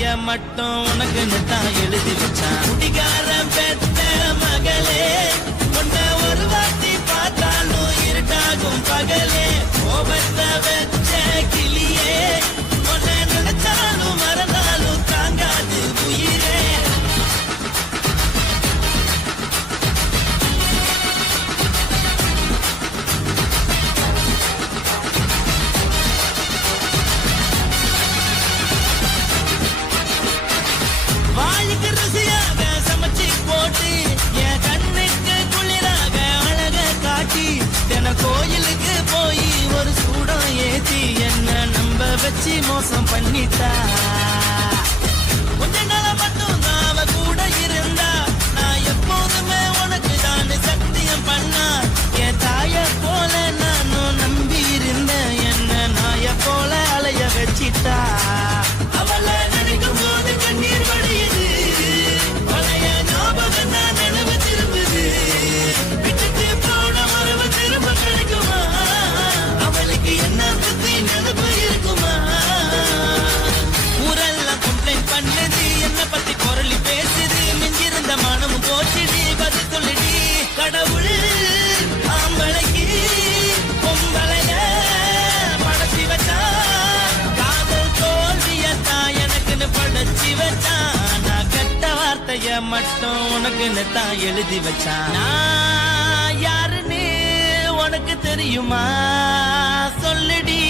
வார்த்தைய மட்டும் உனக்குன்னு தான் எழுதி வச்சான். குடிகாரன் பெத்த மகளே, உன்னை ஒரு வாட்டி பார்த்தாலும் இருட்டாகும் பகலே. கோபத்தை வச்ச கிளியே, உன்னை நினைச்சாலும் மறந்தாலும் தாங்காது உயிரே. வாய்க்கு ருசியாக சமைச்சு போட்டு என் கண்ணுக்கு குளிராக அழக காட்டி தின கோயிலுக்கு போய் ஒரு சூடம் ஏத்தி என்ன நம்ப வச்சு மோசம் பண்ணிட்டா. கொஞ்ச நாள மட்டும் தான் அவ கூட இருந்தா, நான் எப்போதுமே உனக்கு தான் சத்தியம் பண்ணா. என் தாய போல நானும் நம்பி இருந்தேன், என்ன நாய போல அலைய வச்சிட்டா. அவளை நினைக்கும் போது கண்ணீர் வடியுது, பழைய ஞாபகம் தான் நினைவு திரும்புது. விட்டுட்டு போன உறவு திரும்ப கிடைக்குமா? அவளுக்கு என்ன பத்தி நினைப்பு இருக்குமா? ஊரெல்லாம் கம்ப்ளைண்ட் பண்ணுது, என்ன பத்தி குரலி பேசுது. மிஞ்சிருந்த மனமும் போச்சுடி, பதில் சொல்லுடி. கடவுள் ஆம்பளைக்கு பொம்பளைய படைச்சி வச்சான், காதல் தோல்வியத்தான் எனக்குன்னு படைச்சி வச்சான். நான் கெட்ட வார்த்தைய மட்டும் உனக்குன்னு தான் எழுதி வச்சான். நான் யாருன்னு உனக்கு தெரியுமா? சொல்லுடி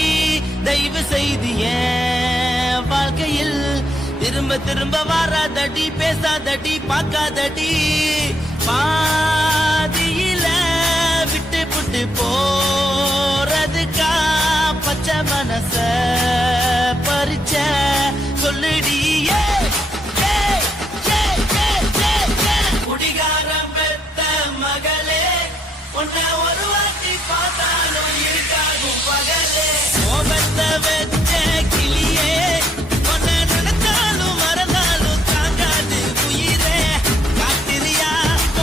தயவு செய்து என் வாழ்க்கையில் திரும்ப திரும்ப வாராதடி, பேசாதடி, பார்க்காதடி. பாதியில விட்டு புட்டு போறதுக்கா பச்சை மனச பறிச்ச சொல்லுடி. குடிகாரம் பெத்த மகளே, உன்னை ஒரு வாட்டி பார்த்தாலும் இருக்காகும் பகலே. கோபத்தை வச்ச கிளியே, உன்னை நினைச்சாலும் மறந்தாலும் தாங்காது உயிரே. காத்திரியா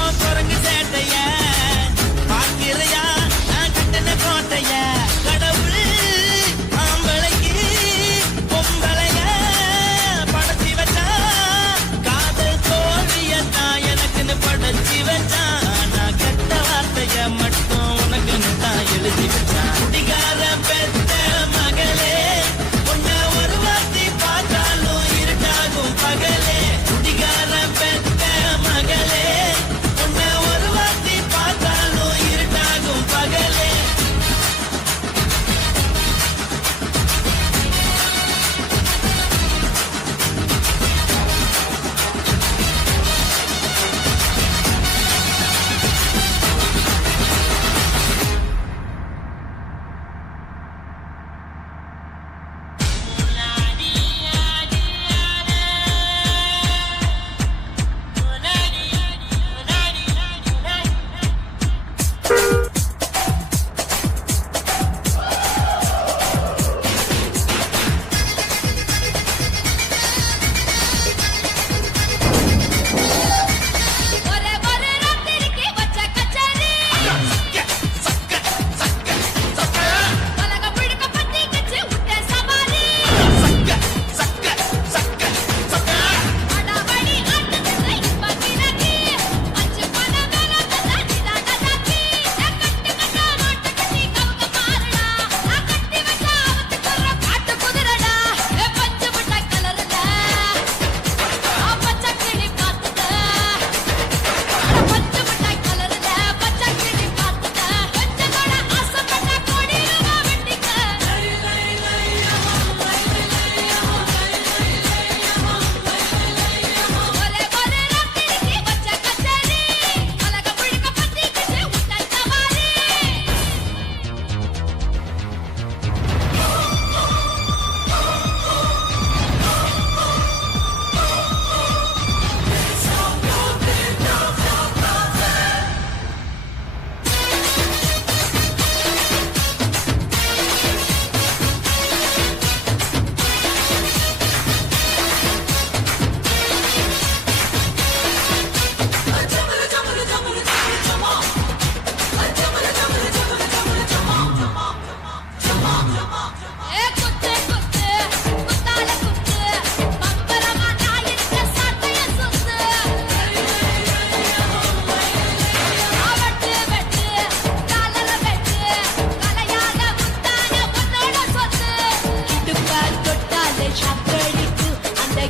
உன் குரங்கு சேட்டைய, பார்க்கிறையா நான் கட்டின கோட்டைய. கடவுள் ஆம்பளைக்கு பொம்பளைய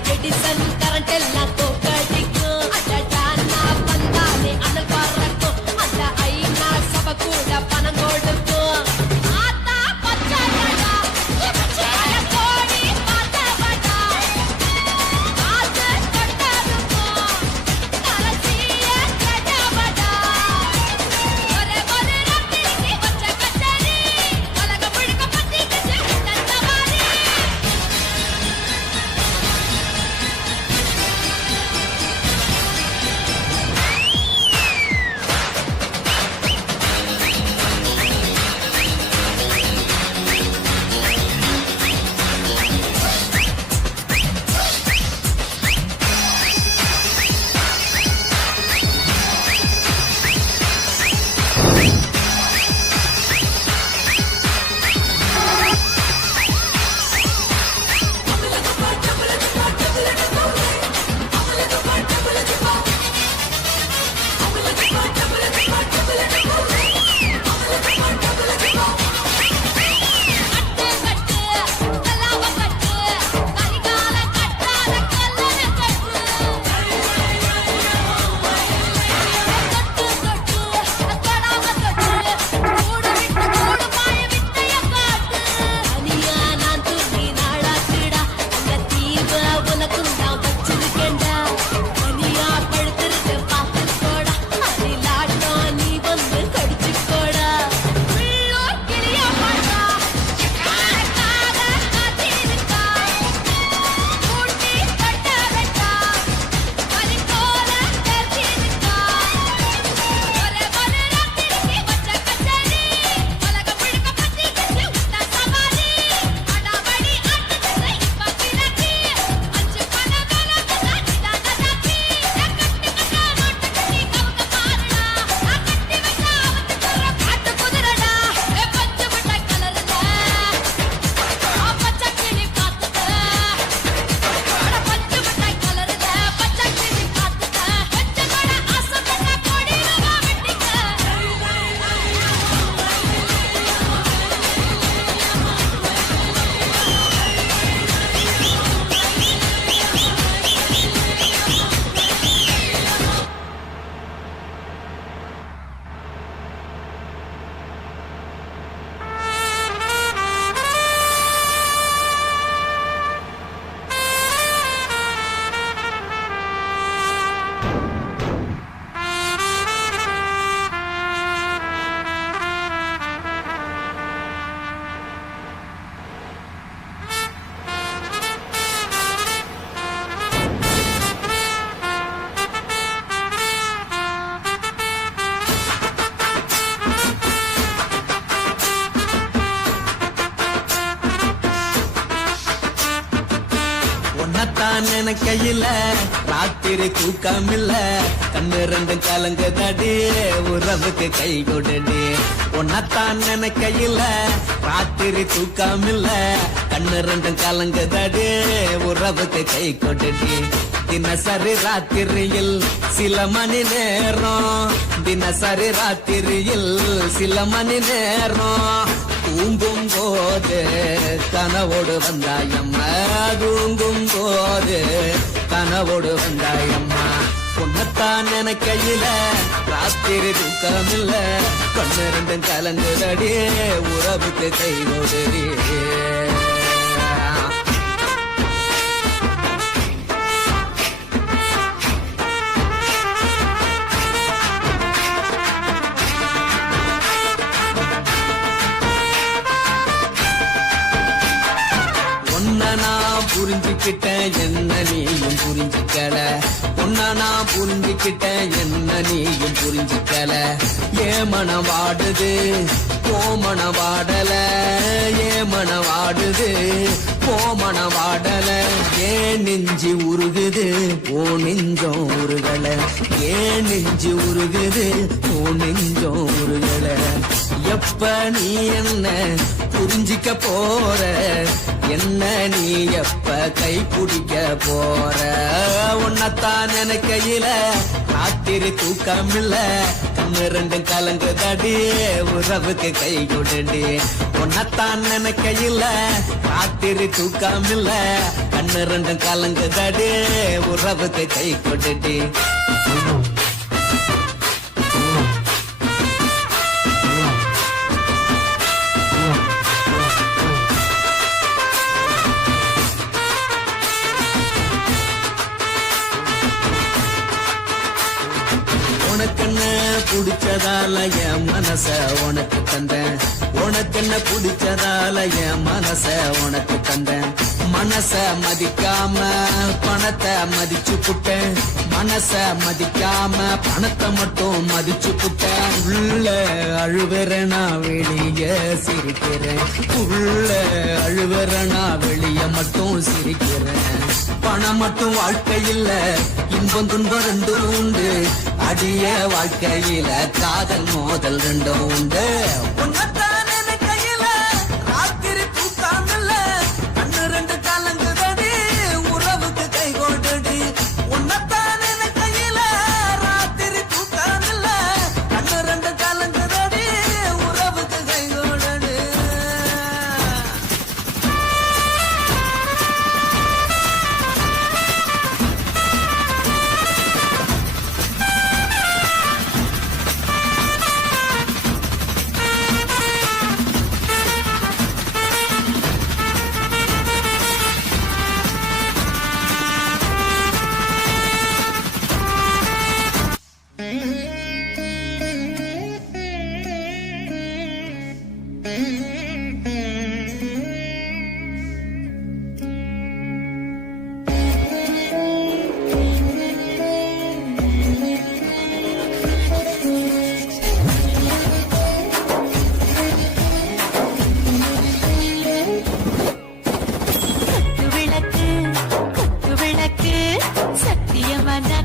எடிசன் கரண்ட் எல்லாம் தோக்கடிக்கும் அடடா நான் வந்தாலே அனல் பறக்கும் அந்த ஐநா சபை கூட பணம் கொடுக்கும் ஆத்தா பச்சையடா பச்சைய கோடி பார்த்தவடா ஆசை கொட்டதுக்கும் கலசிய கடவடா ஒரே ஒரு ராத்திரிக்கு வச்ச கச்சேரி உலக முழுக்க பத்திக்கிச்சு இந்த சவாரி உன்னத்தான் நினைக்கையில ராத்திரி தூக்கம் இல்ல கண்ணு ரெண்டும் கலங்குதடி உறவுக்கு கை கொடுடி உன்னத்தான் நினைக்கையில ராத்திரி தூக்கம் இல்ல கண்ணு ரெண்டும் கலங்குதடி உறவுக்கு கை கொடுடி தினசரி ராத்திரியில் சில மணி நேரம் தினசரி ராத்திரியில் சில மணி நேரம் தூங்கும் போது கனவோடு வந்தாயம்மா தூங்கும் போது கனவோடு வந்தாயம்மா உன்னத்தான் நினைக்கையில ராத்திரி தூக்கம் இல்ல கண்ணு ரெண்டும் கலங்குதடி உறவுக்கு கை கொடுடி நான் புரிஞ்சுக்கிட்டேன் என்ன நீயும் புரிஞ்சுக்கல உன்ன நான் புரிஞ்சுக்கிட்டேன் என்ன நீயும் புரிஞ்சுக்கல ஏ மனம் வாடுது ஓ மனம் வாடல ஏ மனம் வாடுது ஓ மனம் வாடல ஏன் நெஞ்சு உருகுது ஓ நெஞ்சம் உருகல ஏன் நெஞ்சு உருகுது ஓ நெஞ்சம் உருகல எப்ப நீ என்ன புரிஞ்சிக்க போற என்ன நீ எப்ப கை பிடிக்க போற உன்னத்தான் நினைக்கையில ராத்திரி தூக்கம் இல்ல கண்ணு ரெண்டும் கலங்குதடி உறவுக்கு கை கொடுடி உன்னத்தான் நினைக்கையில ராத்திரி தூக்கம் இல்ல கண்ணு ரெண்டும் கலங்குதடி உறவுக்கு கை கொட்டுடி உனக்கென்ன பிடிச்சதால என் மனச உனக்கு தந்தேன் உனக்கென்ன பிடிச்சதால என் மனச உனக்கு தந்தேன் மனச மதிக்காம பணத்தை மதிச்சு புட்டேன் மனச மதிக்காம பணத்தை மட்டும் மதிச்சு புட்டேன் உள்ள அழுவறனா வெளிய சிரிக்கிறேன் உள்ள அழுவறனா வெளிய மட்டும் சிரிக்கிறேன் பணம் மட்டும் வாழ்க்கையில் இன்பம் துன்பம் ரெண்டும் உண்டு அடிய வாழ்க்கையில காதல் மோதல் ரெண்டும் உண்டு உன்னத்தான் என் கையில ராத்திரி தூக்காமல்ல கண்ணு ரெண்டு கலங்குதடி உறவுக்கு கை கொடுடி உன்னத்தான் என் கையில ராத்திரி தூக்காமல்ல கண்ணு ரெண்டு கலங்குதடி உறவுக்கு கை கொடுடி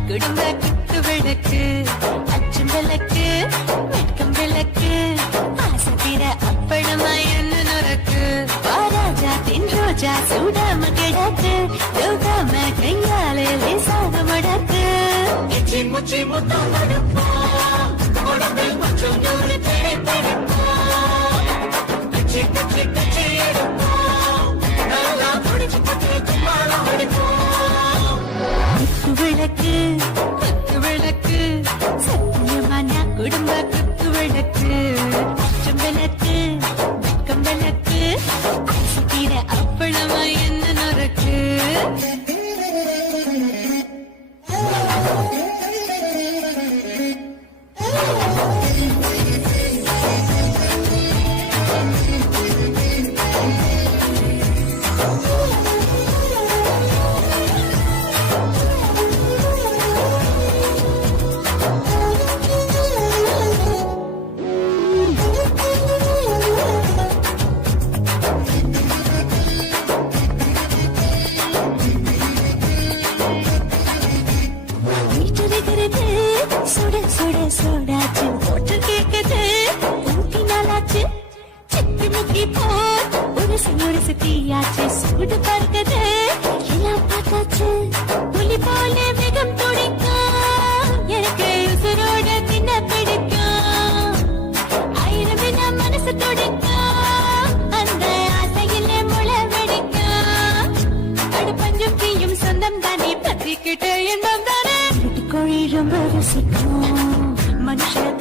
குடும்ப குத்து விளக்கு அச்சும் விளக்கு வெட்கம் விளக்கு ஆசத்திர அப்பளமா என்ன நொறுக்கு வாராஜா தின் ரோஜா சூடாம கிடக்கு யோகாம கையாலே லேசாக முடக்கு எச்சி முச்சி முத்தம் கொடுப்போம் உடம்பில் கொஞ்சம் நூறு தேவைப்படுப்போம் கச்சி கச்சி கச்சி எடுப்போம் நல்லா குடிச்சு பத்து கும்மாளம் அடிப்போம் விளக்கு குத்து விளக்கு சத்தியமான குடும்ப குத்து விளக்கு அச்சம் விளக்கு வெட்கம் விளக்கு ஆசைத்தீர அப்பளமா என்ன நொறுக்கு சுட சுட சோடாச்சு போட்டு கேக்குது ஊட்டி நாளாச்சு சிக்கி முக்கி போர் ஒரு சுத்தியாச்சு சூடு பார்க்குது எல்லாம் பார்த்தாச்சு புலி போல வேகம் துடிக்கும் எனக்கு உசுரோட தின்ன பிடிக்கும் ஆயிரம் என்ன மனசு துடிக்கும் அந்த ஆசையிலே முளை வெடிக்கும் அடுப்பஞ்சும் தீயும் சொந்தம் தானே பத்திக்கிட்ட இன்பம் தானே கோழி ரொம்ப ருசிக்கும் மனுஷன்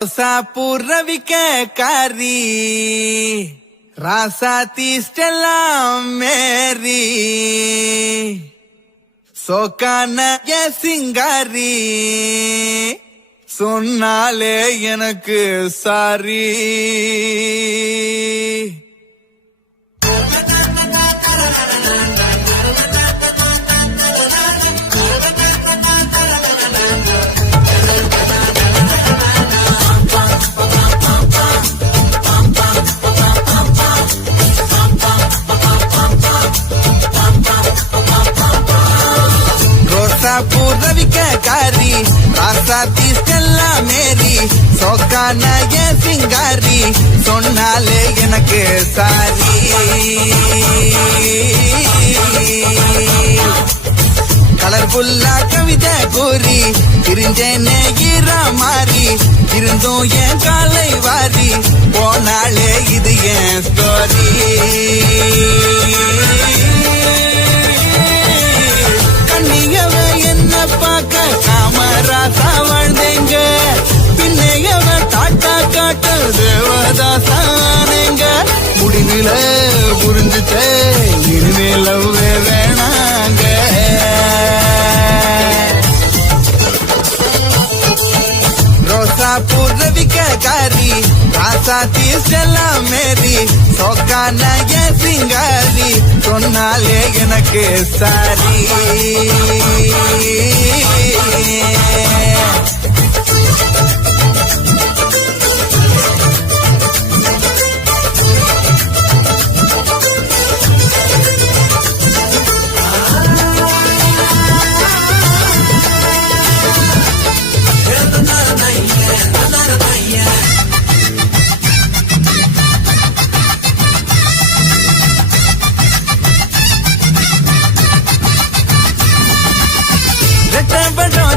சாப்புறவிக்க காரி ராசாத்தி ஸ்டெல்லாம் மேரி சோக்கான சிங்காரி சொன்னாலே எனக்கு சாரி பூரவிக்க காரி ராசாத்தி ஸ்டெல்லாம் மேரி சோக்கான சிங்காரி சொன்னாலே எனக்கு சாரி கலர் கலர்ஃபுல்லா கவிதை கூறி திரிஞ்சேனே ஈரா மாறி இருந்தும் என் காலை வாரி போனாலே இது என் ஸ்டோரி. கண்ணியவ என்ன பார்க்க காமராசா வாழ்ந்தேங்க, பின்னையவ டாட்டா காட்டு தேவதாசானேங்க. முடிவில புரிஞ்சுட்டே இனிமேல் லவ்வே வேணாங்க. ரோசா பூர்விக்காரி ராசாத்தி ஸ்டெல்லா மேரி சோக்கான என் சிங்காரி சொன்னாலே எனக்கு சாரி.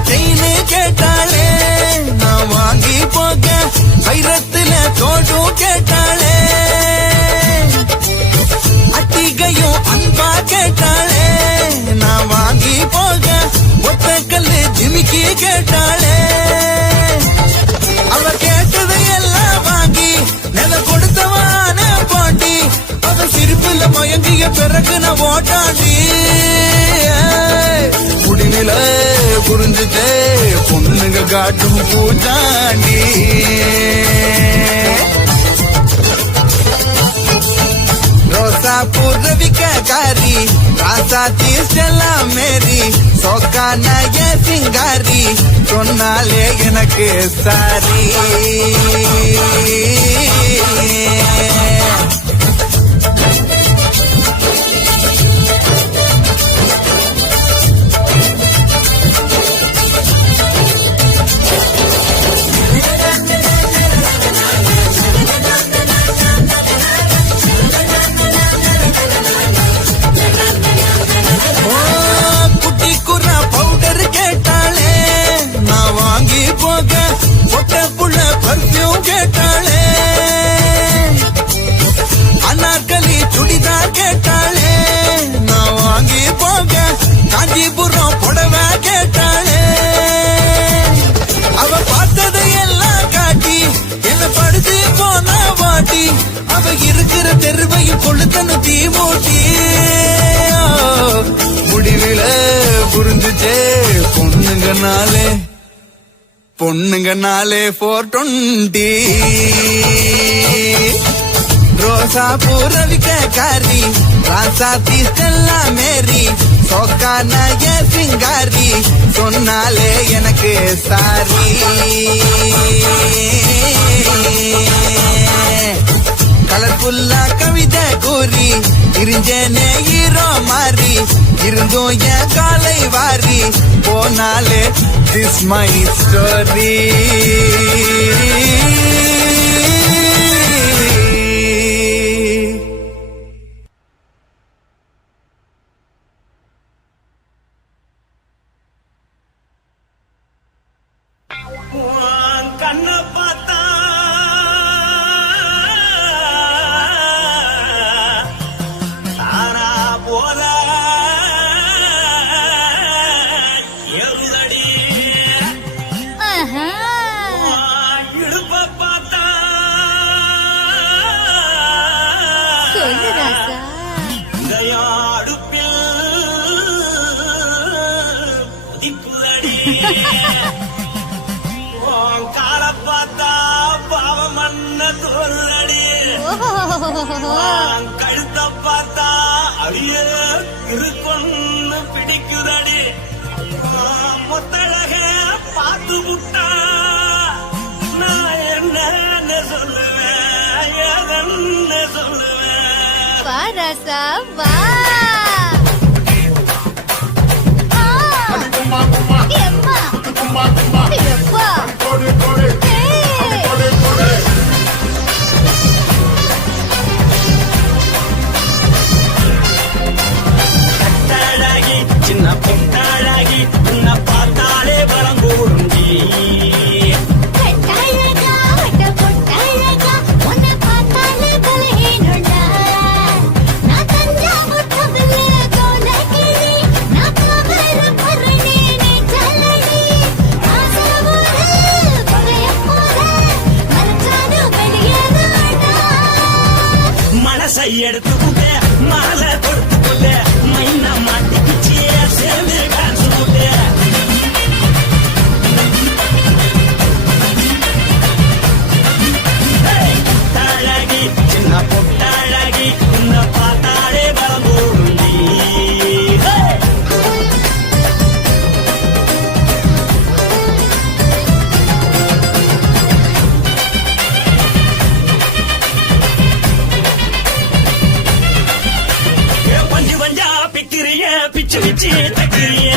செயின் கேட்டாளே நான் வாங்கி போக, வைரத்துல தோடும் கேட்டாளே, அட்டிகையும் அன்பா கேட்டாளே நான் வாங்கி போக, ஒத்த கல்லு ஜிமிக்கி கேட்டாளே. அவ கேட்டதை எல்லாம் வாங்கி நில கொடுத்தவான பாட்டி, அவ சிரிப்புல மயங்கிய பிறகு நான் ஓட்டாண்டி. முடிவில புரிஞ்சுட்டே பொண்ணுங்க காட்டும் பூச்சாண்டி. ரோசா பூர்விக்காரி ராசாத்தி ஸ்டெல்லா மேரி சோக்கான என் சிங்காரி சொன்னாலே எனக்கு சாரி. அனார்கலி சுடிதார் கேட்டாளே நான் வாங்கி போக, காஞ்சிபுரம் புடவை கேட்டாளே. அவ பார்த்ததை எல்லாம் காட்டி என்ன படுத்து போனா வாட்டி, அவ இருக்கிற தெருவையும் கொளுத்தனு தீ மூட்டி. முடிவில புரிஞ்சுச்சே பொண்ணுங்கனாலே 420. ரோசா பூர்விக்காரி ராசாத்தி ஸ்டெல்லா மேரி சோக்கான என் சிங்காரி சொன்னாலே எனக்கு சாரி. கலர்ஃபுல்லா கவிதை கூறி திரிஞ்சேனே ஹீரோ மாறி இருந்தும் என் காலை வாரி போனாலே திஸ் மை ஸ்டோரி. கண்ண பார்த்தா தாரா போல எருதடி, இடுப்ப பார்த்தா அடுப்பில் உதிப்புதடி. கால பார்த்தா பாவம் மண்ண தோல்தடி, கழுத்த பார்த்தா அடிய இருக்குன்னு பிடிக்குதடி. மொத்தழக பார்த்து விட்டா நான் என்ன சொல்லுவேன், எதன்னு சொல்லுவேன். வாராசா வா. சின்ன பொட்டாளாகி காசை எடுத்து புட்டு மாலை கொடுத்து புட்டு மைனா மாட்டிக்கிச்சு சேர்ந்து காசு புட்டு பொட்டழகி சின்ன பொட்டழகி உன்னை பார்த்தாலே பலம் போடுண்டி பஞ்சு பஞ்சா பிக்கிறிய பிச்சு பிச்சு தக்கிறிய